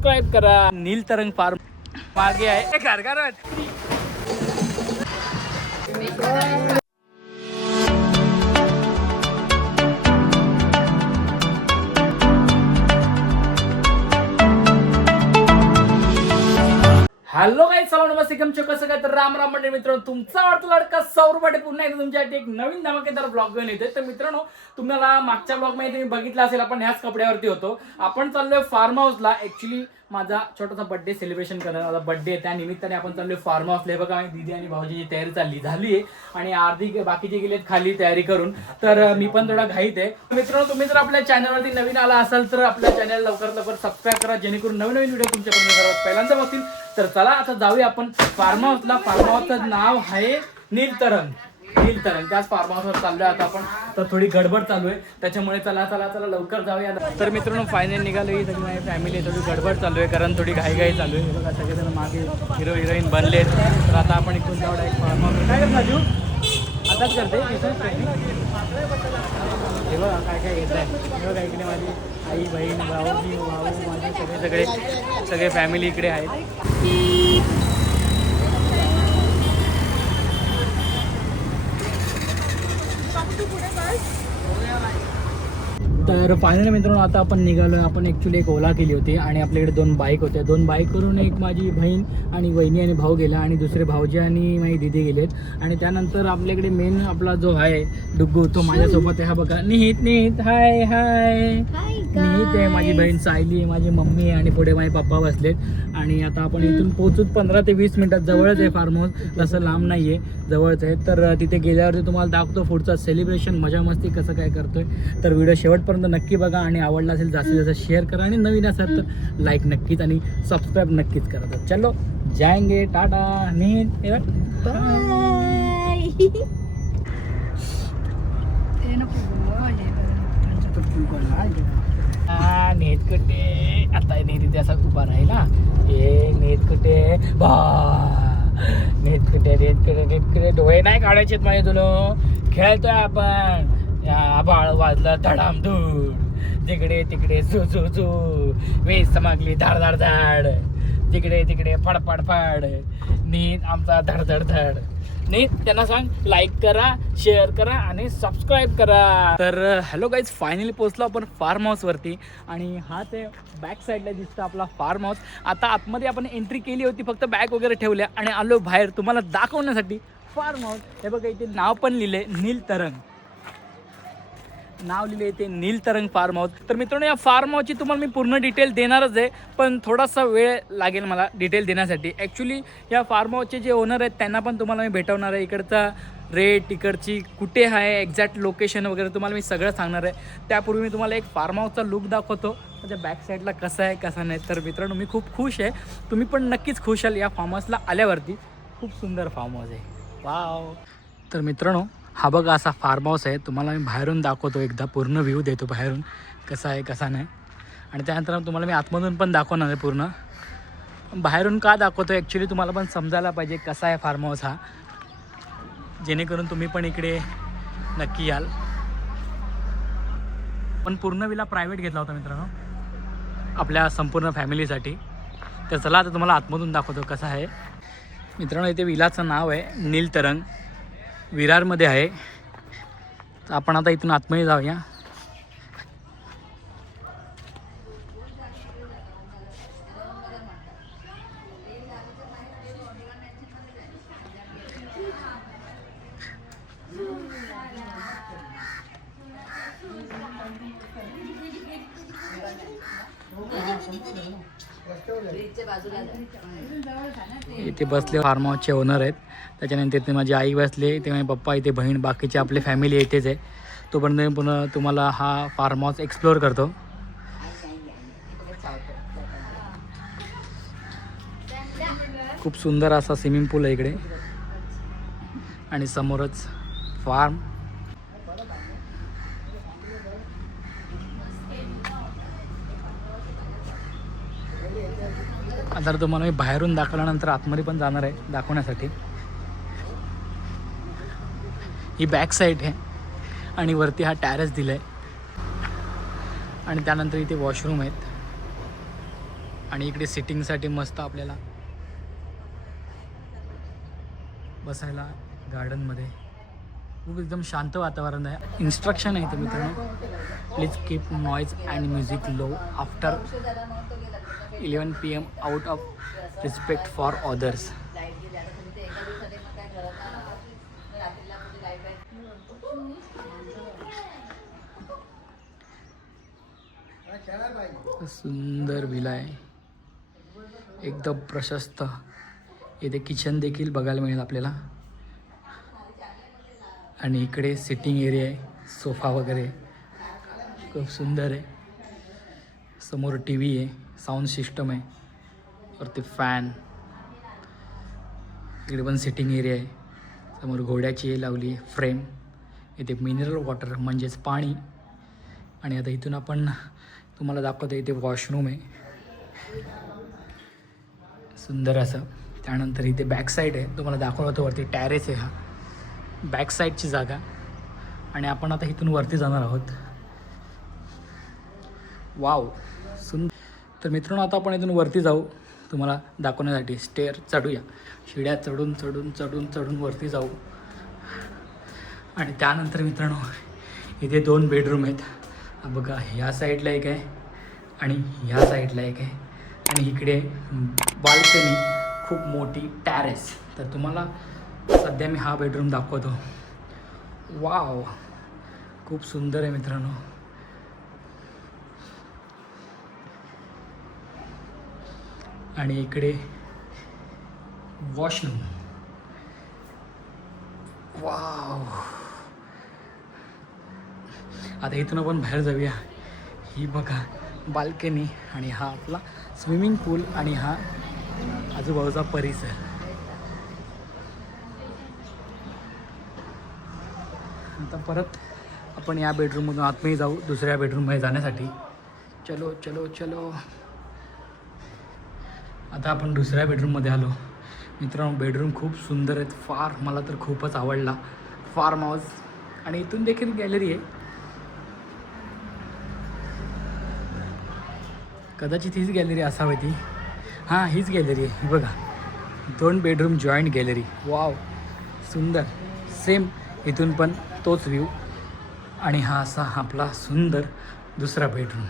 Subscribe करा. नीलतरंग form मागे आहे घरघरात. हॅलो गाईज, सलाम नमस्ते, कमचे कसं काय. तर राम राम मंडळी मित्रांनो, तुमचा आवडता लाडका सौर पाटे पुन्हा एकदा तुमच्यासाठी एक नवीन धमाकेदार ब्लॉग घेऊन येतोय. तर मित्रांनो, तुम्हाला मागच्या ब्लॉग मध्ये तुम्ही बघितलं असेल, आपण ह्याच कपड्यावरती होतो. आपण चाललोय फार्म हाऊसला. ऍक्च्युली माझा छोटासा बर्थडे सेलिब्रेशन करणार, माझा बर्थडे आहे, त्या निमित्ताने आपण चाललोय फार्म हाऊसला. बघा, आणि दीदी आणि भाऊजीची तयारी झाली आहे आणि अर्धी बाकीचे गेलेत खाली तयारी करून. तर मी पण थोडा घाईत आहे. मित्रांनो, तुम्ही जर आपल्या चॅनलवरती नवीन आला असाल तर आपल्या चॅनल लवकरात लवकर सबस्क्राईब करा, जेणेकरून नवीन व्हिडिओ तुमच्यापर्यंत सर्वात पहिल्यांदा बघतील. तर चला आता जाऊया आपण फार्म हाऊसला. फार्म हाऊसचं नाव आहे नीलतरंग. त्याच फार्म हाऊसवर चाललोय आता आपण. तर थोडी गडबड चालू आहे, त्याच्यामुळे चला चला चला लवकर जाऊया. तर मित्रांनो, फायनल निघालो. ही सगळी माझी फॅमिली, थोडी गडबड चालू आहे कारण थोडी घाई चालू आहे. बघा, सगळेजण मागे हिरो हिरोईन बनलेत. तर आता आपण इकडून जाऊ डायरेक्ट फार्म हाऊस. काय करणार राजू? आताच करते हे बघा काय काय घेत आहे. हे बघा, इकडे माझी आई बहीण भाऊ माझे सगळे फॅमिली इकडे आहेत. तर फायनली मित्रांनो, आता आपण निघालो आहे. आपण ॲक्च्युली एक ओला केली होती आणि आपल्याकडे 2 बाईक होत्या. 2 बाईक करून एक माझी बहीण आणि वहिनी आणि भाऊ गेला आणि दुसरे भाऊजी आणि माझी दिदी गेलेत. आणि त्यानंतर आपल्याकडे मेन आपला जो आहे डुग्गू, तो माझ्यासोबत आहे. हा बघा, निहित हाय निहित आहे. माझी बहीण सायली आहे, माझी मम्मी आहे आणि पुढे माझे पप्पा बसलेत. आणि आता आपण इथून पोहोचूच 15 ते 20 मिनिटात. जवळच आहे फार्म हाऊस, तसं लांब नाही आहे, जवळच आहे. तर तिथे गेल्यावरती तुम्हाला दाखवतो पुढचं सेलिब्रेशन, मजा मस्ती कसं काय करतोय. तर व्हिडिओ शेवटपर्यंत नक्की बघा आणि आवडला असेल जास्तीत जास्त शेअर करा आणि नवीन असेल तर लाईक नक्कीच आणि सबस्क्राईब नक्कीच करा. तर चलो जाएंगे, टाटा. नीट नेत कुठे आता नेत असा उभा राहिला. नेत कुठे नेत डोळे नाही काढायचे माझे. तुला खेळतोय आपण. आभाळ वाजला धडामधूड, जिकडे तिकडे झू वेस चमकली धाड धाड, तिकडे फड नीट आमचा धड. नीट त्यांना सांग लाईक करा, शेअर करा आणि सबस्क्राईब करा. तर हॅलो गाईज, फायनली पोहोचलो आपण फार्म हाऊसवरती. आणि हा ते बॅक साईडला दिसतं आपला फार्म हाऊस. आता आतमध्ये आपण एंट्री केली होती, फक्त बॅग वगैरे ठेवल्या आणि आलो बाहेर तुम्हाला दाखवण्यासाठी फार्म हाऊस. हे बघा, इथे नाव पण लिहिले नीलतरंग, नाव लिहिले ते नीलतरंग फार्म हाऊस. तर मित्रांनो, या फार्म हाऊसची तुम्हाला मी पूर्ण डिटेल देणारच आहे, पण थोडासा वेळ लागेल मला डिटेल देण्यासाठी. ॲक्च्युली या फार्म हाऊसचे जे ओनर आहेत त्यांना पण तुम्हाला मी भेटवणार आहे. इकडचा रेट, इकडची कुठे आहे एक्झॅक्ट लोकेशन वगैरे तुम्हाला मी सगळं सांगणार आहे. त्यापूर्वी मी तुम्हाला एक फार्म हाऊसचा लुक दाखवतो, म्हणजे बॅक साईडला कसं आहे कसं नाही. तर मित्रांनो, मी खूप खुश आहे, तुम्ही पण नक्कीच खुश आल या फार्म हाऊसला आल्यावरती. खूप सुंदर फार्म हाऊस आहे, वाव. तर मित्रांनो, हा बघा असा फार्म हाऊस आहे. तुम्हाला मी बाहेरून दाखवतो, एकदा पूर्ण व्ह्यू देतो बाहेरून कसा आहे कसा नाही. आणि त्यानंतर तुम्हाला मी आतमधून पण दाखवणार आहे पूर्ण. बाहेरून का दाखवतो, ॲक्च्युली तुम्हाला पण समजायला पाहिजे कसा आहे फार्म हाऊस हा, जेणेकरून तुम्ही पण इकडे नक्की याल. पण पूर्ण विला प्रायव्हेट घेतला होता मित्रांनो, आपल्या संपूर्ण फॅमिलीसाठी. तर चला आता तुम्हाला आतमधून दाखवतो कसा आहे. मित्रांनो, इथे विलाचं नाव आहे नीलतरंग, विरारमध्ये आहे. तर आपण आता इथून आतमध्ये जाऊया. इथे बसले फार्म हाऊसचे ओनर आहेत. त्याच्यानंतर इथे माझी आई बसले, ते माझे पप्पा, इथे बहीण, बाकीचे आपले फॅमिली इथेच आहे. तोपर्यंत पुन्हा तुम्हाला हा फार्म हाऊस एक्सप्लोअर करतो. खूप सुंदर असा स्विमिंग पूल आहे इकडे आणि समोरच फार्म. आता तुम्हाला मी बाहेरून दाखवल्यानंतर आतमध्ये पण जाणार आहे दाखवण्यासाठी. ही बॅक साईड आहे आणि वरती हा टॅरेस दिला आहे आणि त्यानंतर इथे वॉशरूम आहेत. आणि इकडे सिटिंगसाठी मस्त आपल्याला बसायला गार्डनमध्ये खूप एकदम शांत वातावरण आहे. इन्स्ट्रक्शन आहे इथे मित्रांनो, please keep noise and music low after 11 PM out of respect for others. सुंदर विला आहे, एकदम प्रशस्त. इथे किचन देखील बघायला मिळेल आपल्याला. आणि इकडे सिटिंग एरिया आहे, सोफा वगैरे खूप सुंदर आहे. समोर टी व्ही आहे, साऊंड सिस्टम आहे, वरती फॅन. इकडे पण सिटिंग एरिया आहे. समोर घोड्याची हे लावली आहे फ्रेम. इथे मिनरल वॉटर म्हणजेच पाणी. आणि आता इथून आपण तुम्हाला दाखवतो, इथे वॉशरूम आहे सुंदर असं. त्यानंतर इथे बॅक साईड आहे, तुम्हाला दाखवतो वरती टॅरेस आहे, हा बॅक साईडची जागा. आणि आपण आता इथून वरती जाणार आहोत. वाव सुंदर. तर मित्रांनो आता आपण इथून वरती जाऊ तुम्हाला दाखवण्यासाठी. स्टेअर चढूया, शिड्या चढून चढून चढून चढून वरती जाऊ. आणि त्यानंतर मित्रांनो इथे 2 बेडरूम आहेत. बघा, ह्या साईडला एक आहे आणि ह्या साईडला एक आहे. आणि इकडे बाल्कनी, खूप मोठी टॅरेस. तर तुम्हाला सध्या मी हा बेडरूम दाखवतो. वाव खूप सुंदर आहे मित्रांनो. आणि इकडे वॉशरूम. वाव. आता इथून आपण बाहेर जाऊया. ही बघा बाल्कनी आणि हा आपला स्विमिंग पूल आणि हा आजूबाजूचा परिसर. आता परत आपण या बेडरूममधून आतमध्ये जाऊ दुसऱ्या बेडरूममध्ये जाण्यासाठी. चलो चलो चलो. आता आपण दुसऱ्या बेडरूममध्ये आलो मित्रांनो. बेडरूम खूप सुंदर आहेत, फार मला तर खूपच आवडला. Farm house. आणि इथून देखील गॅलरी आहे. कदाचित हीच गॅलरी असावी ती. हां, हीच गॅलरी आहे. ही बघा, 2 बेडरूम जॉईंट गॅलरी. वाव सुंदर. सेम इथून पण तोच व्ह्यू. आणि हा असा आपला सुंदर दुसरा बेडरूम.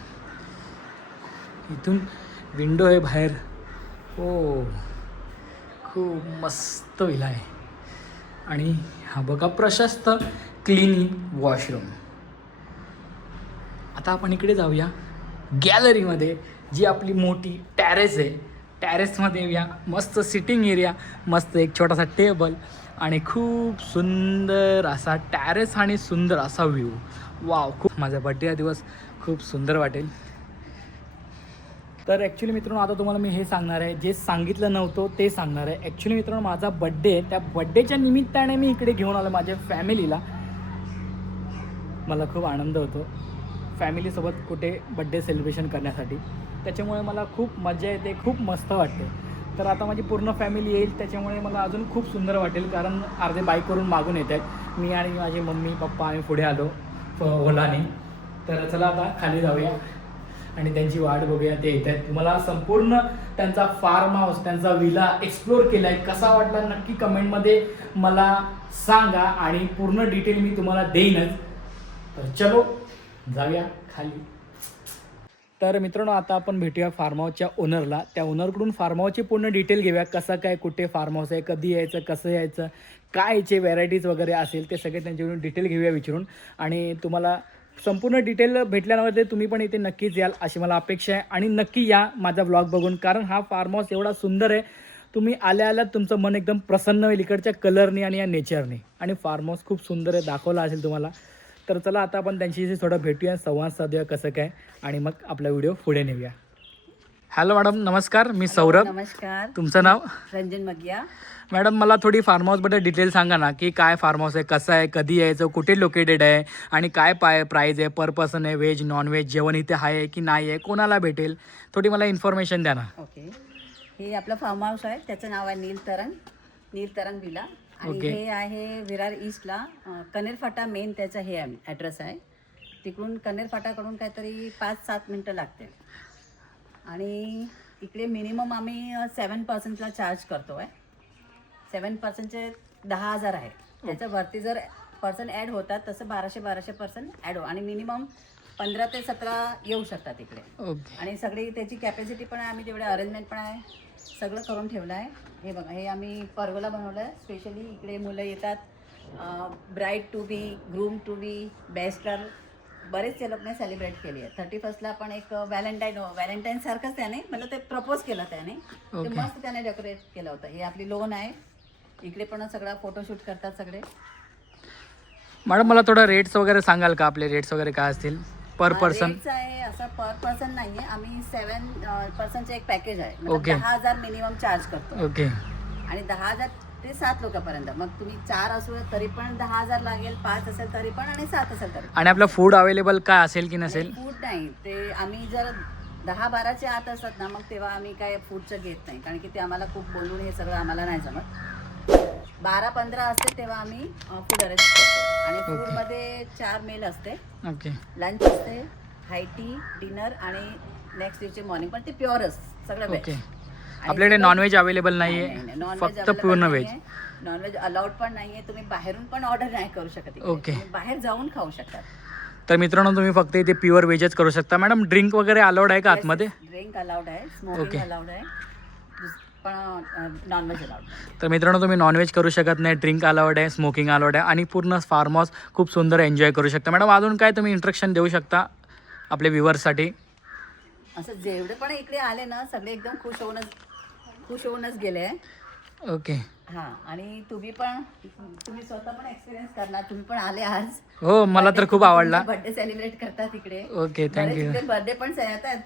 इथून विंडो आहे बाहेर. हो, खूप मस्त विला आहे. आणि हा बघा प्रशस्त क्लिनिंग वॉशरूम. आता आपण इकडे जाऊया गॅलरीमध्ये, जी आपली मोठी टॅरेस आहे. टॅरेसमध्ये येऊया. मस्त सिटिंग एरिया, मस्त एक छोटासा टेबल आणि खूप सुंदर असा टॅरेस आणि सुंदर असा व्ह्यू. वाव, खूप माझा बड्डे हा दिवस खूप सुंदर वाटेल. तर ॲक्च्युली मित्रांनो आता तुम्हाला मी हे सांगणार आहे, जे सांगितलं नव्हतं ते सांगणार आहे. ॲक्च्युली मित्रांनो माझा बड्डे आहे, त्या बड्डेच्या निमित्ताने मी इकडे घेऊन आलो माझ्या फॅमिलीला. मला खूप आनंद होतो फॅमिलीसोबत कुठे बड्डे सेलिब्रेशन करण्यासाठी. त्याच्यामुळे मला खूप मजा येते, खूप मस्त वाटते. तर आता माझी पूर्ण फॅमिली येईल, त्याच्यामुळे मला अजून खूप सुंदर वाटेल. कारण अर्धे बाईकवरून मागून येत आहेत. मी आणि माझी मम्मी पप्पा आम्ही पुढे आलो ओलाने. तर चला आता खाली जाऊया आणि त्यांची वाट बघूया, ते येत आहेत. तुम्हाला संपूर्ण त्यांचा फार्म हाऊस, त्यांचा विला एक्सप्लोर केला आहे. कसा वाटला नक्की कमेंटमध्ये मला सांगा आणि पूर्ण डिटेल मी तुम्हाला देईनच. तर चलो जाऊया खाली. तर मित्रांनो आता आपण भेटूया फार्म हाऊसच्या ओनरला. त्या ओनरकडून फार्म हाऊसची पूर्ण डिटेल घेऊया. कसं काय, कुठे फार्म हाऊस आहे, कधी यायचं, कसं यायचं, काय याचे व्हरायटीज वगैरे असेल ते सगळे त्यांच्याकडून डिटेल घेऊया विचारून. आणि तुम्हाला संपूर्ण डिटेल भेटल्यानंतर तुम्ही पण इथे नक्कीच याल अशी मला अपेक्षा आहे. आणि नक्की या माझा व्लॉग बघून, कारण हा फार्म हाऊस एवढा सुंदर आहे. तुम्ही आल्या तुमचं मन एकदम प्रसन्न होईल इकडच्या कलरने आणि या नेचरने. आणि फार्म हाऊस खूप सुंदर आहे, दाखवला असेल तुम्हाला. तर चला आता आपण त्यांच्याशी थोडं भेटूया, संवाद साधूया कसं काय, आणि मग आपला व्हिडिओ पुढे नेऊया. हॅलो मॅडम, नमस्कार. मी सौरभ. नमस्कार. तुमचं नाव? रंजन मगिया. मॅडम मला थोडी फार्म हाऊसबद्दल डिटेल सांगा ना, की काय फार्म हाऊस आहे, कसं आहे, कधी यायचं, कुठे लोकेटेड आहे आणि काय प्राईज आहे, पर पर्सन आहे, व्हेज नॉन व्हेज जेवण इथे आहे की नाही आहे, कोणाला भेटेल, थोडी मला इन्फॉर्मेशन द्या ना. ओके. हे आपलं फार्म हाऊस आहे, त्याचं नाव आहे नीलतरंग विला. आणि ओके. हे आहे विरार ईस्टला, कनेरफाटा मेन त्याचा हे ॲड्रेस आहे. तिकडून कनेरफाटाकडून काहीतरी 5-7 मिनटं लागते. आणि इकडे मिनिमम आम्ही 7%ला चार्ज करतो आहे. 7%चे 10,000 आहे. त्याच्यावरती जर पर्सन ॲड होतात तसं 1200 ॲड हो आणि मिनिमम 15 ते 17 येऊ शकतात इकडे. ओके. आणि सगळी त्याची कॅपॅसिटी पण आहे, आम्ही तेवढे अरेंजमेंट पण आहे, सगळं करून ठेवलं आहे. हे बघा, हे आम्ही परगोला बनवलं आहे स्पेशली. इकडे मुलं येतात, bride to be, groom to be, bachelor, बरेचसे लोकने सेलिब्रेट केली आहे. 31st पण एक व्हॅलेंटाईन सारखंच त्याने मला ते प्रपोज केलं त्याने, ते मस्त त्याने डेकोरेट केलं होतं. हे आपली लोन आहे, इकडे पण सगळा फोटोशूट करतात सगळे. मॅडम मला थोडं रेट्स वगैरे सांगाल का, आपले रेट्स वगैरे काय असतील पर पर्सन? रेट्स आहे असं पर पर्सन नाही आहे, आम्ही 7% एक पॅकेज आहे. मतलब Okay. 10,000 मिनिमम चार्ज करतो ओके. आणि 10,000 ते 7 लोकांपर्यंत. मग तुम्ही 4 असू तरी पण 10,000 लागेल, 5 असेल तरी पण आणि 7 असेल तरी. आणि आपलं फूड अवेलेबल काय असेल की नसेल? फूड नाही, ते आम्ही जर 10-12चे आत असतात ना, मग तेव्हा आम्ही काय फूडचं घेत नाही, कारण की ते आम्हाला खूप बोलून हे सगळं आम्हाला नाही जमत. 12-15 असते तेव्हा आम्ही फूड अरेंज करतो. आणि फूडमध्ये 4 मेल असते, ओके. लंच असते, हाय टी, डिनर आणि नेक्स्ट डेचे मॉर्निंग, पण ते प्युअरच सगळं व्हेज. ओके. आपल्याकडे नॉनव्हेज अवेलेबल नाही आहे, फक्त पूर्ण व्हेज. नॉनव्हेज अलाउड पण नाही आहे, तुम्ही बाहेरून पण ऑर्डर नाही करू शकत इकडे. ओके. तुम्ही बाहेर जाऊन खाऊ शकतात. तर मित्रांनो तुम्ही फक्त इथे प्युअर व्हेजच करू शकता. मॅडम ड्रिंक वगैरे अलाउड आहे का आतमध्ये? ड्रिंक अलाउड आहे, स्मोकिंग अलाउड आहे, पण नॉनव्हेज अलाउड नाही. तर मित्रांनो तुम्ही नॉनव्हेज करू शकत नाही, ड्रिंक अलाउड आहे, स्मोकिंग अलाउड आहे आणि पूर्ण फार्म हाऊस खूप सुंदर एन्जॉय करू शकता. मॅडम अजून काय तुम्ही इंस्ट्रक्शन देऊ शकता आपल्या व्ह्युअर्ससाठी? असं जेवढे पण इकडे आले ना, सगळे एकदम खुश होऊनच गेले. ओके. हां, आणि तुम्ही स्वतः पण एक्सपिरियन्स करणार. तुम्ही पण आले आज. हो, मला तर खूप आवडला. बर्थडे सेलिब्रेट करतात इकडे. Okay, thank you. बर्थडे पण येतात.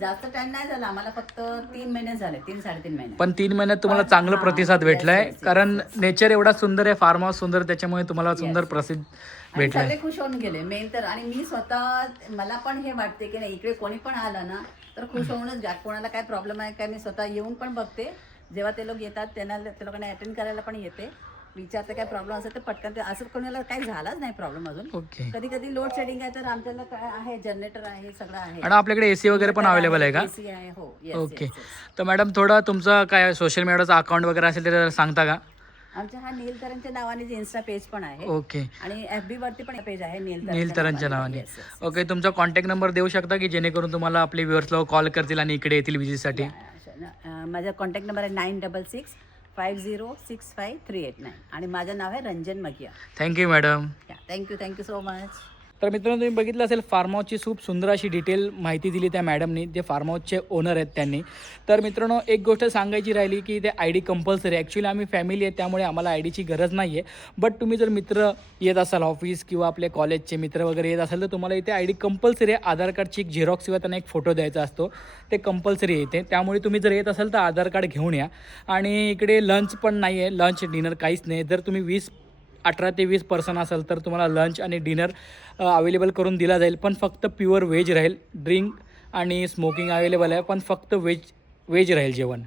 जास्त टाइम नाही झाला, आम्हाला फक्त 3 महिने झाले, 3-3.5 महिने. पण 3 महिन्यात तुम्हाला चांगला प्रतिसाद भेटलाय, कारण नेचर एवढा सुंदर आहे, फार्म हाऊस सुंदर, त्याच्यामुळे तुम्हाला सुंदर प्रसिद्ध आणि भेटलाय. सगळे खुश होऊन गेले मेन तर. आणि मी स्वतः, मला पण हे वाटते की नाही, इकडे कोणी पण आलं ना तर खुश होऊनच घ्या. कोणाला काय प्रॉब्लेम आहे काय, मी स्वतः येऊन पण बघते. जेव्हा ते लोक येतात त्यांना, ते लोकांना अटेंड करायला पण येते, विचारते काय प्रॉब्लेम असेल तर पटकन. असं कोणाला काही झालाच नाही प्रॉब्लेम अजून. ओके. कधी कधी लोड शेडिंग आहे तर आमच्याला काय आहे, जनरेटर आहे, सगळं आहे. आणि आपल्याकडे एसी वगैरे पण अवेलेबल आहे का? एसी आहे, हो. ओके. तर मॅडम थोडं तुमचं काय सोशल मीडियाचा अकाउंट वगैरे असेल तर सांगता का? आमच्या हा नीलतरणच्या नावाने जे इन्स्टा पेज पण आहे. ओके. आणि FB वरती पण पेज आहे नीलतरणच्या नावाने. Yes, yes. ओके. तुमचा कॉन्टॅक्ट नंबर देऊ शकता की जेणेकरून तुम्हाला आपले व्ह्युअर्स लोक कॉल करतील आणि इकडे येतील विजिटसाठी? माझा कॉन्टॅक्ट नंबर आहे 9665065389 आणि माझं नाव आहे Ranjan Magiya. Thank you madam. Thank you so much. तर मित्रांनो तुम्ही बघितलं असेल फार्म हाऊसची खूप सुंदर अशी डिटेल माहिती दिली त्या मॅडमनी, जे फार्म हाऊसचे ओनर आहेत त्यांनी. तर मित्रांनो एक गोष्ट सांगायची राहिली की ते ID कंपल्सरी. ॲक्च्युली आम्ही फॅमिली आहे त्यामुळे आम्हाला IDची गरज नाही आहे. बट तुम्ही जर मित्र येत असाल, ऑफिस किंवा आपले कॉलेजचे मित्र वगैरे येत असाल तर तुम्हाला इथे ID कंपल्सरी आहे. आधार कार्डची एक झेरॉक्स किंवा त्यांना एक फोटो द्यायचा असतो, ते कंपल्सरी येते. त्यामुळे तुम्ही जर येत असाल तर आधार कार्ड घेऊन या. आणि इकडे लंच पण नाही आहे, लंच डिनर काहीच नाही. जर तुम्ही 18 ते 20 पर्सन असाल तर तुम्हाला लंच आणि डिनर अवेलेबल करून दिला जाईल, पण फक्त प्युअर व्हेज राहील. ड्रिंक आणि स्मोकिंग अवेलेबल आहे, पण फक्त व्हेज राहील जेवण.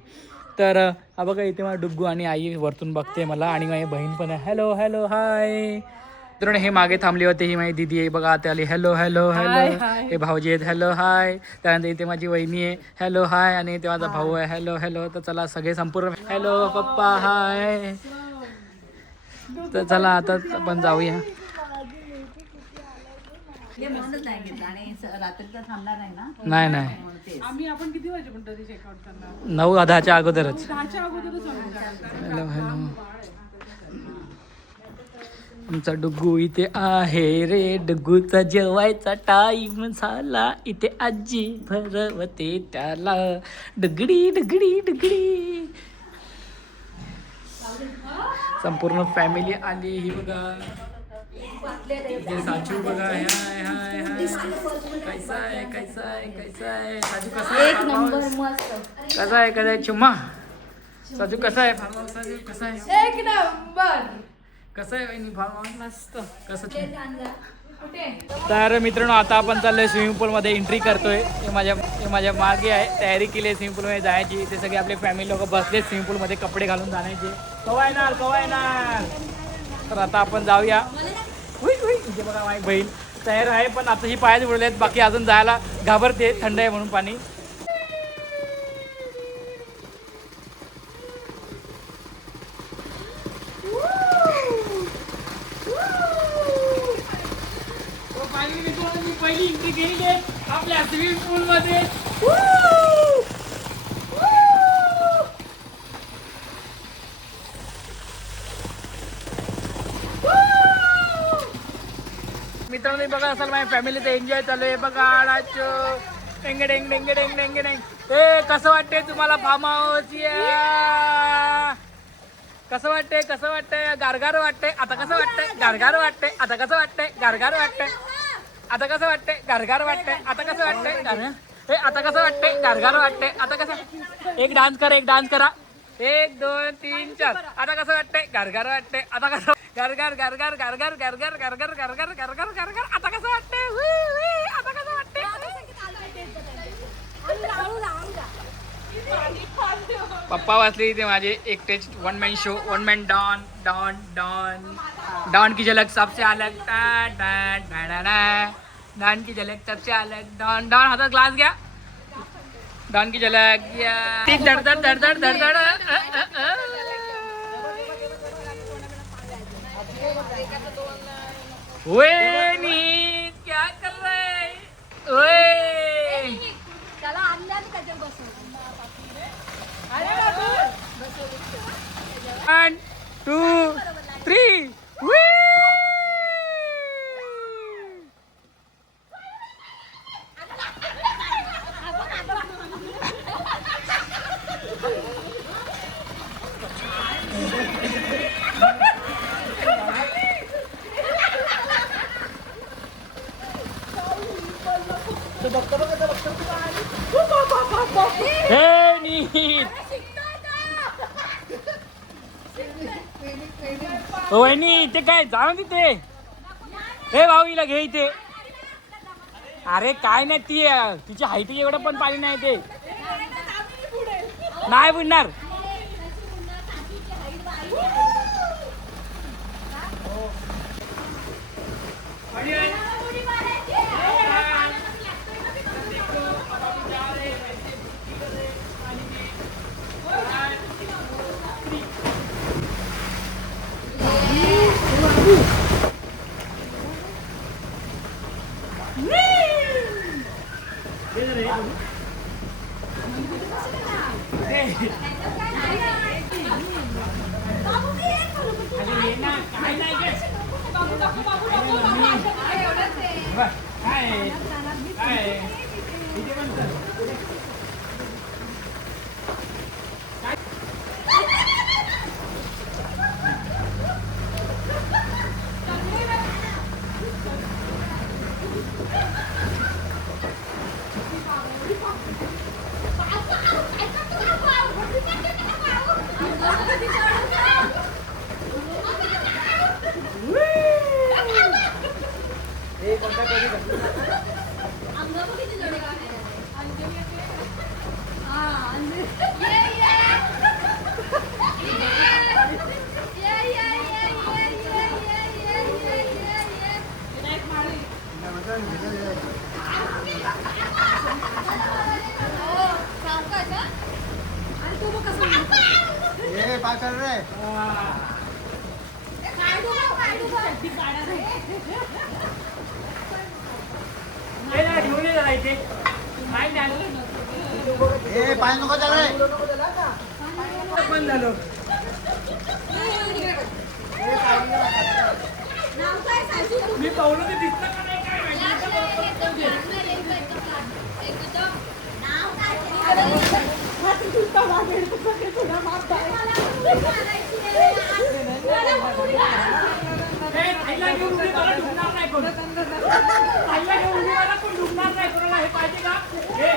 तर हा बघा इथे मला डुग्गू आणि आई वरतून बघते मला, आणि माझी बहीण पण आहे. Hello hi. मित्रांनो हे मागे थांबली होते, ही माझी दिदी आहे बघा, आता आली. हॅलो. हे भाऊजी आहेत, हॅलो हाय. त्यानंतर इथे माझी वहिनी आहे, हॅलो हाय. आणि इथे माझा भाऊ आहे, हॅलो. तर चला सगळे संपूर्ण हॅलो पप्पा हाय. तर चला आता आपण जाऊया. नाही आपण किती वाजेपर्यंत चेकआउट करणार? 9-10च्या अगोदरच. 10च्या अगोदरच हॅलो. आमचा डुग्गू इथे आहे रे, डुग्गूचा जेवायचा टाईम झाला. इथे आजी भरवते त्याला, डुगडी. संपूर्ण फॅमिली आली. ही बघा साजू बघा. हाय. कैसा आहे साजू? कसा आहे चुम्मा? साजू कसा आहे फार्म हाऊस? साजू कसा आहे? एक नंबर. कसं आहे वहिनी फार्म हाऊस? मस्त. कसं? तर मित्रांनो आता आपण चाललोय स्विमिंग पूलमध्ये, एंट्री करतोय. हे माझ्या मागे आहे, तयारी केली आहे स्विमिंग पूलमध्ये जायची. ते सगळे आपले फॅमिली लोक बसले स्विमिंग पूलमध्ये कपडे घालून जाण्याचे. कवा येणार. तर आता आपण जाऊया. इथे बघा माझी बहीण तयार आहे, पण आता ही पायात उडले आहेत, बाकी अजून जायला घाबरते, थंड आहे म्हणून पाणी. गेलेली आहेत आपल्या स्विमिंग पूल मध्ये. मित्रांनो बघा असाल माझ्या फॅमिलीचा एन्जॉय चालू आहे बघा. डेंग डेंग डेंग डेंग डेंग डेंग. ए कसं वाटतंय तुम्हाला फार्म हाऊस? कसं वाटतंय कसं वाटतंय? गारगार वाटतंय आता. कसं वाटतंय? गारगार वाटतंय आता. कसं वाटतंय? गारगार वाटतंय आता. कसं वाटतंय? गारगार वाटतंय आता. कसं वाटतंय? आता कसं वाटतंय? गारगार वाटतंय आता. कसं? एक डान्स करा, एक डान्स करा. 1 2 3 4. आता कसं वाटतंय? गारगार वाटतंय आता. कसं? गारगार गारगार गारगार गारगार गारगार गारगार गारगार गारगार आता. कसं वाटतंय? आता कसं वाटतंय? पप्पा वाचले इथे माझे एकटेच. One man show, one man Don Don Don. Don की झलक सबसे अलग. डॉन की झलक सबसे अलग. डॉन डॉन हातात ग्लास घ्या. डॉन की झलक. धडधड धडधड धडधड. ओए नी क्या कर रहे? ओए त्याला आणल्या त्याच्यात बसून. 1 2 3. वहिनी ते काय जाणं तिथे. हे भाऊ हिला घे इथे. अरे काय नाही ती तिची हाईट एवढं पण पाणी नाही ते. नाही बुडणार. बंद झालं. मी पाहुलं ते दिसतं का नाही काय आईला घेऊन मला डुबणार नाही कोण. आईला घेऊन मला कोण डुबणार नाही. कोणाला हे पाहिजे का? हे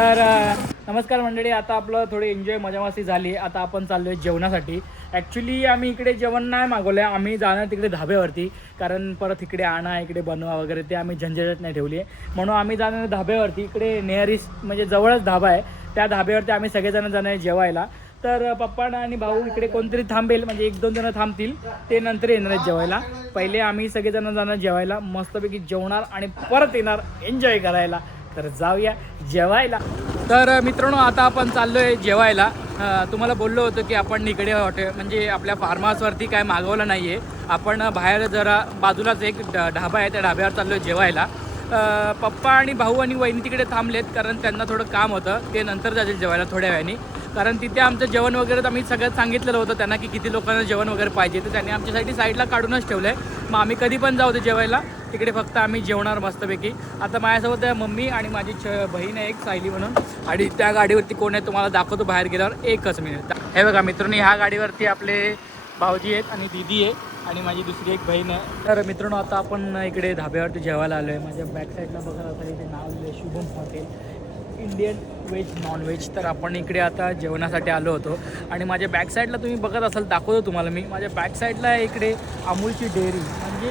तर नमस्कार मंडळी, आता आपलं थोडी एन्जॉय मजामस्ती झाली. आता आपण चाललो आहे जेवणासाठी. ॲक्च्युली आम्ही इकडे जेवण नाही मागवलं आहे, आम्ही जाणार तिकडे धाब्यावरती, कारण परत इकडे आणा इकडे बनवा वगैरे ते आम्ही झंझट नाही ठेवली आहे. म्हणून आम्ही जाणार धाब्यावरती. इकडे नेहरीस म्हणजे जवळच धाबा आहे, त्या धाब्यावरती आम्ही सगळेजण जाणार जेवायला. तर पप्पा आणि भाऊ इकडे कोणतरी थांबेल, म्हणजे 1-2 जण थांबतील, ते नंतर येणार आहेत जेवायला. पहिले आम्ही सगळेजण जाणार जेवायला, मस्तपैकी जेवणार आणि परत येणार एन्जॉय करायला. तर जाऊया जेवायला. तर मित्रांनो, आता आपण चाललो आहे जेवायला. तुम्हाला बोललो होतं की आपण इकडे हॉटेल म्हणजे आपल्या फार्म हाऊसवरती काय मागवलं नाही आहे. आपण बाहेर जरा बाजूलाच एक ढाबा आहे, त्या ढाब्यावर चाललो आहे जेवायला. पप्पा आणि भाऊ आणि वहिनी तिकडे थांबलेत, कारण त्यांना थोडं काम होतं, ते नंतर जातील जेवायला थोड्या वेळाने. कारण तिथे आमचं जेवण वगैरे आम्ही सगळ्यात सांगितलेलं होतं त्यांना की किती लोकांना जेवण वगैरे पाहिजे, तर त्यांनी आमच्यासाठी साईडला काढूनच ठेवलं आहे. मग आम्ही कधी पण जाऊ दे जेवायला, तिकडे फक्त आम्ही जेवणार मस्तपैकी. आता माझ्यासोबत मम्मी आणि माझी बहीण आहे एक, सायली म्हणून, आणि त्या गाडीवरती कोण आहे तुम्हाला दाखवतो बाहेर गेल्यावर. 1 मिनिट. हे बघा मित्रांनो, ह्या गाडीवरती आपले भाऊजी आहेत आणि दीदी आहे आणि माझी दुसरी एक बहीण आहे. तर मित्रांनो, आता आपण इकडे धाब्यावरती जेवायला आलो आहे. माझ्या बॅक साईडला बघा, आता इथे नाव लिहिलं Shubham hotel, Indian veg non veg. तर आपण इकडे आता जेवणासाठी आलो होतो. आणि माझ्या बॅक साईडला तुम्ही बघत असाल, दाखवतो तुम्हाला मी. माझ्या बॅक साईडला इकडे अमूलची डेअरी, म्हणजे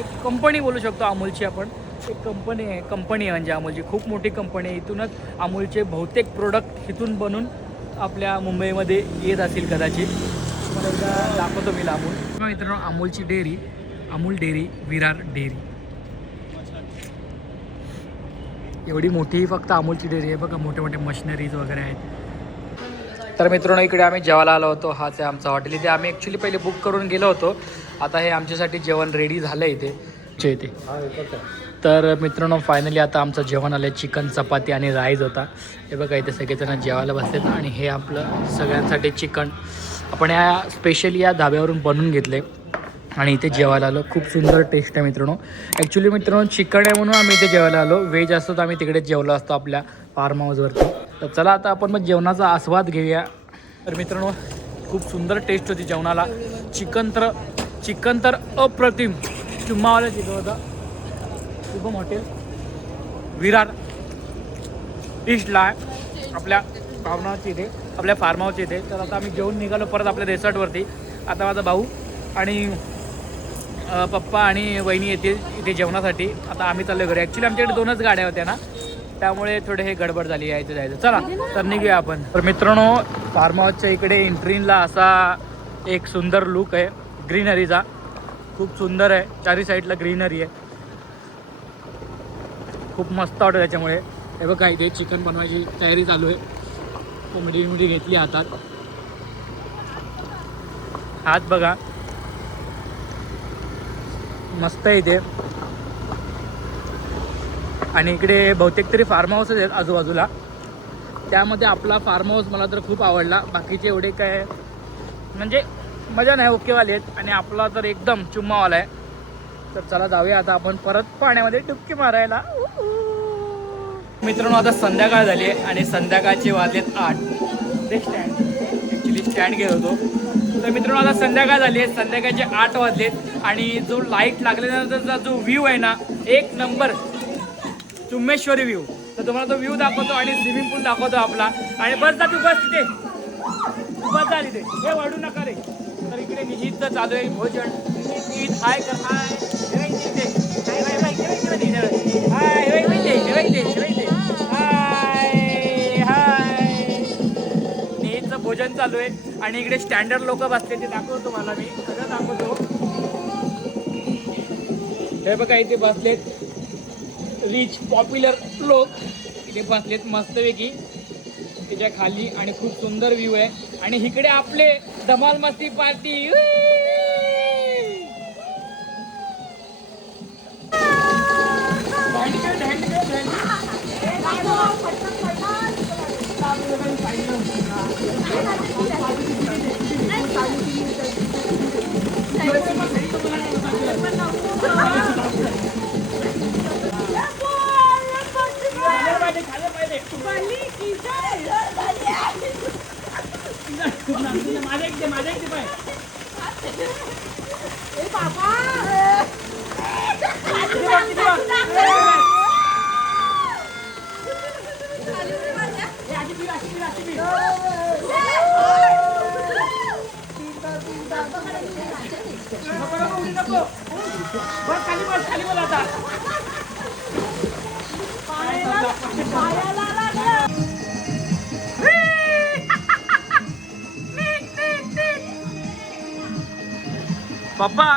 एक कंपनी बोलू शकतो अमूलची आपण. एक कंपनी आहे म्हणजे अमूलची खूप मोठी कंपनी आहे. इथूनच अमूलचे बहुतेक प्रोडक्ट इथून बनून आपल्या मुंबईमध्ये येत असतील कदाचित. तुम्हाला एकदा दाखवतो मी अमूल. मित्रांनो, अमूलची dairy, Amul dairy, Virar dairy. एवढी मोठी फक्त अमूलची डेअरी आहे बघा, मोठे मोठे मशिनरीज वगैरे आहेत. तर मित्रांनो, इकडे आम्ही जेवायला आलो होतो. हाच आहे आमचा हॉटेल. इथे आम्ही ॲक्च्युली पहिले बुक करून गेलो होतो. आता हे आमच्यासाठी जेवण रेडी झालं इथे. तर मित्रांनो, फायनली आता आमचं जेवण आलं आहे. चिकन, चपाती आणि राईस होता. हे बघा, इथे सगळेजण जेवायला बसलेत आणि हे आपलं सगळ्यांसाठी चिकन आपण ह्या स्पेशली या धाब्यावरून बनवून घेतले आणि इथे जेवायला आलो. खूप सुंदर टेस्ट आहे मित्रांनो. ॲक्च्युली मित्रांनो, चिकन आहे म्हणून आम्ही इथे जेवायला आलो. व्हेज असतो तर आम्ही तिकडेच जेवलो असतो आपल्या फार्म हाऊसवरती. तर चला आता आपण मग जेवणाचा आस्वाद घेऊया. तर मित्रांनो, खूप सुंदर टेस्ट होती जेवणाला. चिकन तर अप्रतिम चुम्मावाला चिकन होता. शुभम हॉटेल, विरार ईस्टला आहे, आपल्या भावनाची इथे, आपल्या फार्म हाऊसच्या इथे. तर आता आम्ही जेवून निघालो परत आपल्या रिसॉर्टवरती. आता माझा भाऊ आणि पप्पा आणि वहिनी येतील इथे जेवणासाठी. आता आम्ही चाललो घरी. ॲक्च्युली आमच्याकडे 2च गाड्या होत्या ना, त्यामुळे थोडे हे गडबड झाली यायचं जायचं. चला तर निघूया आपण. तर मित्रांनो, फार्म हाऊसच्या इकडे एंट्रीला असा एक सुंदर लुक आहे ग्रीनरीचा. खूप सुंदर आहे, चारी साईडला ग्रीनरी आहे, खूप मस्त वाटतं त्याच्यामुळे. हे बघा, इथे चिकन बनवायची तयारी चालू आहे. कोंबडी घेतली हातात, हात बघा मस्त आहे इथे. आणि इकडे बहुतेक तरी फार्म हाऊसच आहेत आजूबाजूला. त्यामध्ये आपला फार्म हाऊस मला तर खूप आवडला. बाकीचे एवढे काय म्हणजे मजा नाही, ओकेवाले आहेत. आणि आपला तर एकदम चुम्मावाला आहे. तर चला जाऊया आता आपण परत पाण्यामध्ये डुबकी मारायला. मित्रांनो, आता संध्याकाळ झाली आहे आणि संध्याकाळचे वाजलेत 8. ते ॲक्च्युली स्टँड घेत होतो. तर मित्रांनो, आता संध्याकाळ झाली आहे, संध्याकाळचे 8 वाजलेत आणि जो लाईट लागल्यानंतरचा जो व्ह्यू आहे ना, 1 नंबर चुम्मेश्वरी व्ह्यू. तर तुम्हाला तो व्ह्यू दाखवतो आणि स्विमिंग पूल दाखवतो आपला. आणि बस जा, तू बस तिथे, बस जा तिथे, हे वाढू नका रे. तर इकडे निहितचं चालू आहे भोजन. निहित हाय कर, हाय भोजन चालू आहे. आणि इकडे स्टँडर्ड लोक बसले, ते दाखवतो तुम्हाला मी सगळं दाखवतो. हे बघा, इथे बसलेत रिच पॉप्युलर लोक, इथे बसलेत मस्तपैकी त्याच्या खाली. आणि खूप सुंदर व्ह्यू आहे. आणि इकडे आपले धमाल मस्ती पार्टी. नाचली. नको नको उडी नको. बस खाली बस आता. पप्पा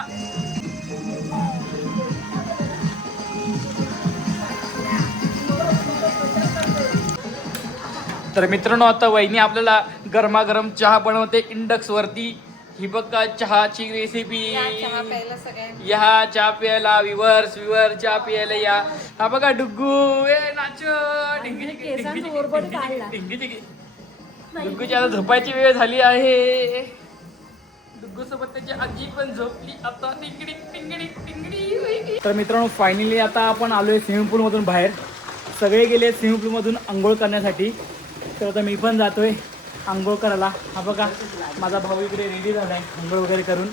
तर मित्रांनो आता वहिनी आपल्याला गरमागरम चहा बनवते इंडक्स वरती. ही बघा चहाची रेसिपी. या चहा प्यायला विवर चहा प्यायला या. हा बघा डुग्गू ए नाच डुग्गूची आता झोपायची वेळ झाली आहे. डुग्गू सोबत त्याची आजी पण झोपली आता. तर मित्रांनो फायनली आता आपण आलोय स्विमिंग पूल मधून बाहेर. सगळे गेले स्विमिंग पूल मधून आंघोळ करण्यासाठी. तर आता मी पण जातोय आंघोळ करायला. हा बघा माझा भाऊ इकडे रेडी झाला आहे आंघोळ वगैरे करून.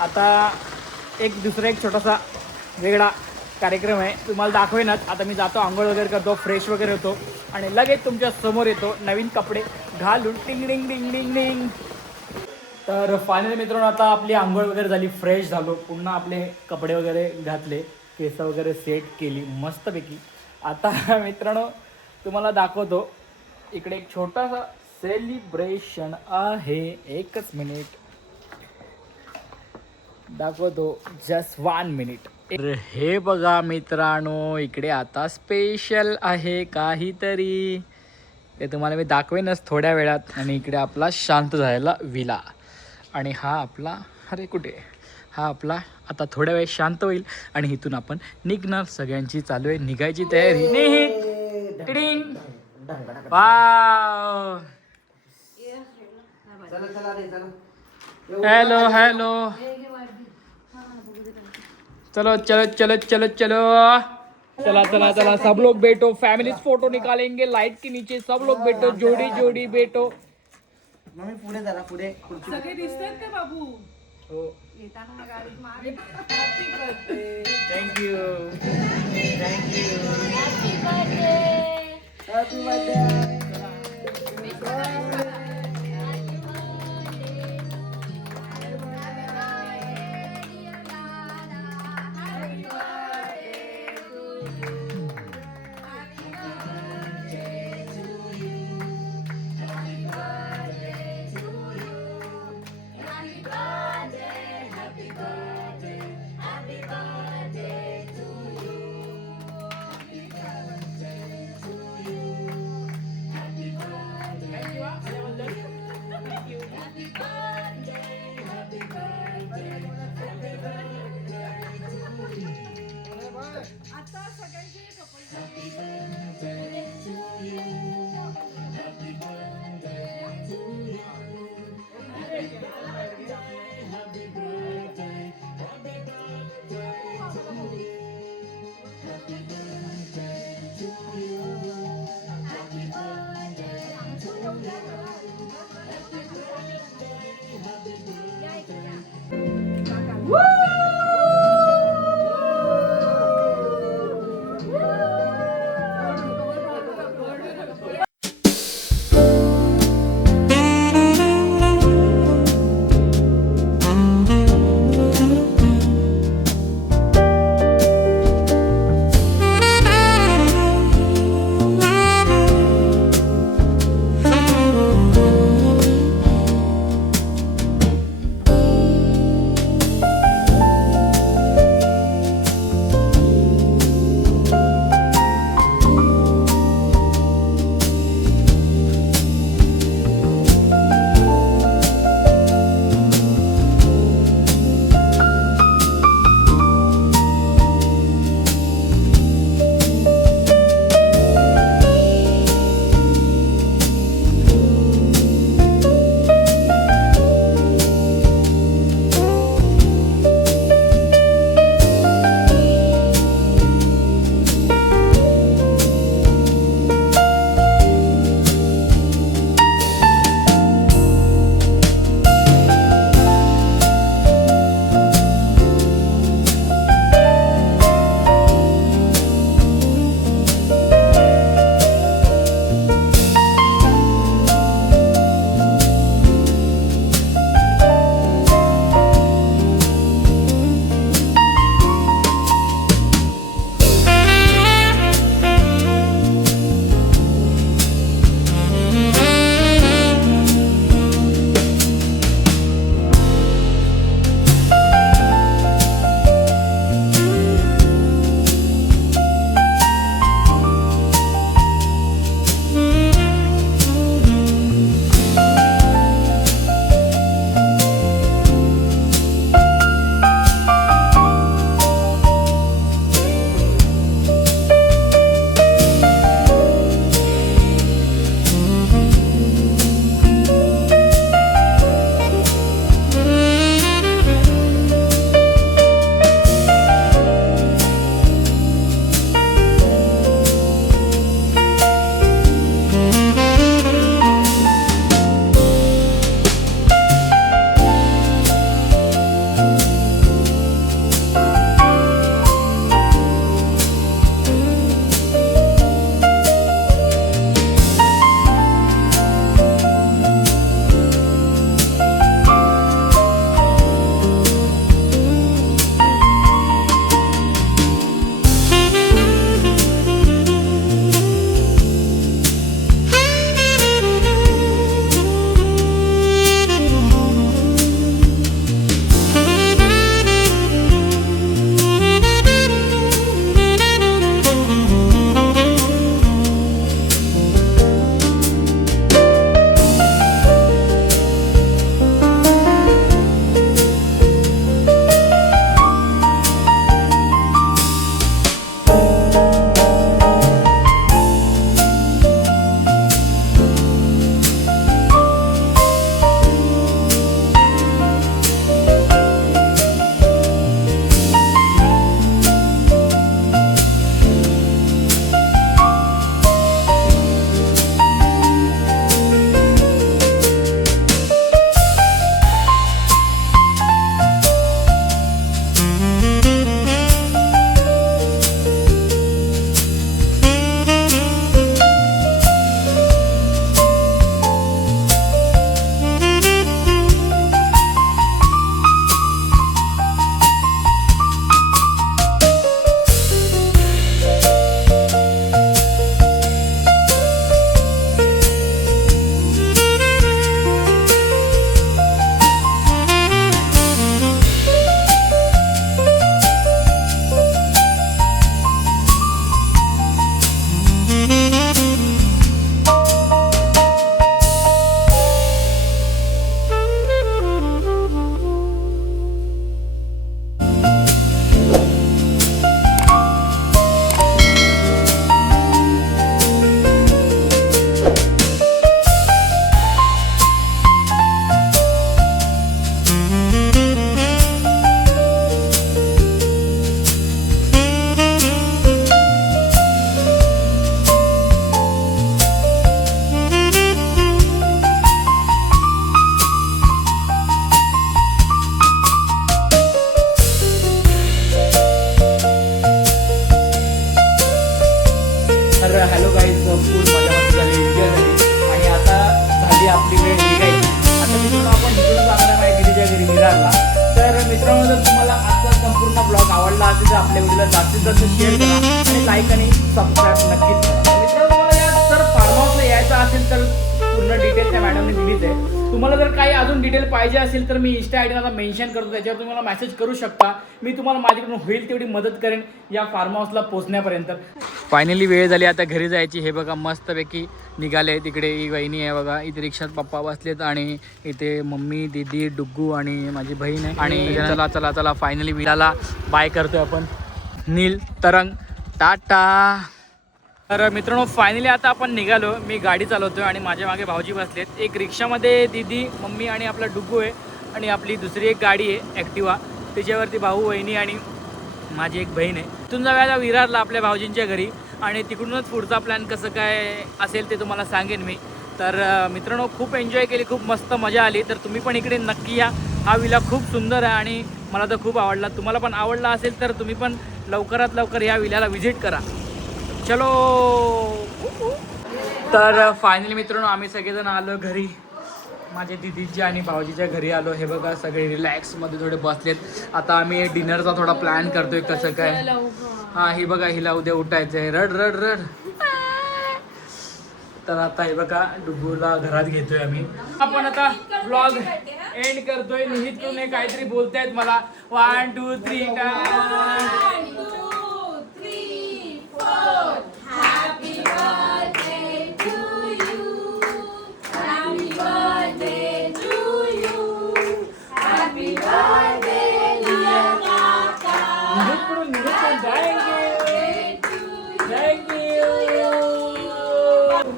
आता दुसरा एक छोटासा वेगळा कार्यक्रम आहे तुम्हाला दाखवेनच. आता मी जातो आंघोळ वगैरे करतो फ्रेश वगैरे होतो आणि लगेच तुमच्या समोर येतो नवीन कपडे घालून. टिंग डिंग डिंग डिंग डिंग. तर फायनली मित्रांनो आता आपली आंघोळ वगैरे झाली फ्रेश झालो. पुन्हा आपले कपडे वगैरे घातले केस वगैरे सेट केली मस्तपैकी. आता मित्रांनो तुम्हाला दाखवतो इकडे एक छोटासा सेलिब्रेशन आहे. एकच मिनिट दाखवतो. Just 1 minute. हे बघा मित्रांनो इकडे आता स्पेशल आहे काहीतरी. ते तुम्हाला मी दाखवेनच थोड्या वेळात. आणि इकडे आपला शांत झालेला विला. आणि हा आपला हा आपला आता थोड्या वेळ शांत होईल आणि इथून आपण निघणार. सगळ्यांची चालू आहे निघायची तयारी. टिडिंग. वाव. हेलो चलो चलो चलो चलो चलो चला चला चला सब लोग बैठो. फैमिली फोटो निकालेंगे लाइट के नीचे. सब लोग बैठो जोड़ी जोड़ी बैठो. मम्मी पुढे जरा पुढे. सगळे दिसतात का बाबू? हो थँक्यू हॅपी बर्थडे. जास्तीत जास्त शेअर करा आणि लाईक आणि सबस्क्राईब नक्कीच करा. मित्रांनो, तुम्हाला या जर फार्म हाऊसला यायचं असेल तर पूर्ण डिटेल त्या मॅडमने दिलीच आहे. तुम्हाला जर काही अजून डिटेल पाहिजे असेल तर मी इंस्टा आय डी आता मेन्शन करतो, त्याच्यावर तुम्ही मला मेसेज करू शकता. मी तुम्हाला माझ्याकडून होईल तेवढी मदत करेन या फार्म हाऊसला पोहोचण्यापर्यंत. फायनली वेळ झाली आता घरी जायची. हे बघा मस्तपैकी निघाले. तिकडे ही वहिनी आहे बघा, इथे रिक्षात पप्पा बसलेत आणि इथे मम्मी, दीदी, डुग्गू आणि माझी बहीण आहे. आणि चला चला चला फायनली विलाला बाय करतोय आपण. नील तरंग टाटा. तर मित्रांनो फायनली आता आपण निघालो. मी गाडी चालवतोय आणि माझ्या मागे भाऊजी बसलेत. एक रिक्षामध्ये दीदी, मम्मी आणि आपला डुग्गू आहे आणि आपली दुसरी एक गाडी आहे ॲक्टिवा, त्याच्यावरती भाऊ, वहिनी आणि माझी एक बहीण आहे. तिथून जाऊया विरारला आपल्या भाऊजींच्या घरी आणि तिकडूनच पुढचा प्लॅन कसं काय असेल ते तुम्हाला सांगेन मी. तर मित्रांनो खूप एन्जॉय केली, खूप मस्त मजा आली. तर तुम्ही पण इकडे नक्की या. हा विला खूप सुंदर आहे आणि मला तर खूप आवडला. तुम्हाला पण आवडला असेल तर तुम्ही पण लवकरात लवकर या विल्याला व्हिजिट करा. चलो. तर फायनली मित्रांनो आम्ही सगळेजण आलो घरी. माझ्या दीदीच्या आणि भाऊजीच्या घरी आलो. हे बघा सगळे रिलॅक्समध्ये थोडे बसलेत. आता आम्ही डिनरचा थोडा प्लॅन करतोय कसं काय. हां ही बघा, हिला उद्या उठायचं आहे. रड रड रड. तर आता हे बघा डुग्गूला घरात घेतोय आम्ही. आपण आता ब्लॉग एंड करतोय. निहित करून काहीतरी बोलतायत मला. 1 2 3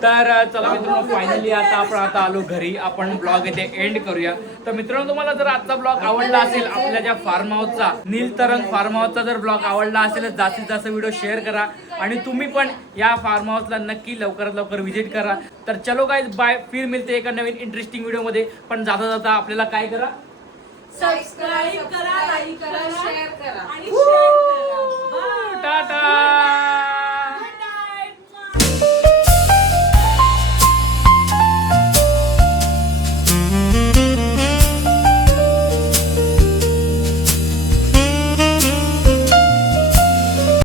तर चला मित्रांनो फायनली आता आलो घरी. आपण ब्लॉग इथे एंड करूया. तर मित्रांनो तुम्हाला जर आजचा ब्लॉग आवडला असेल, आपल्या ज्या फार्म हाऊसचा नील तरंग फार्म हाऊसचा जर ब्लॉग आवडला असेल तर जास्तीत जास्त व्हिडिओ शेअर करा आणि तुम्ही पण या फार्म हाऊसला नक्की लवकरात लवकर व्हिजिट करा. तर चलो गाइस बाय. फिर मिळते एका नवीन इंटरेस्टिंग व्हिडिओमध्ये. पण जाता जाता आपल्याला काय करा, सबस्क्राईब करा, लाईक करा, शेअर करा आणि शेअर करा. टाटा.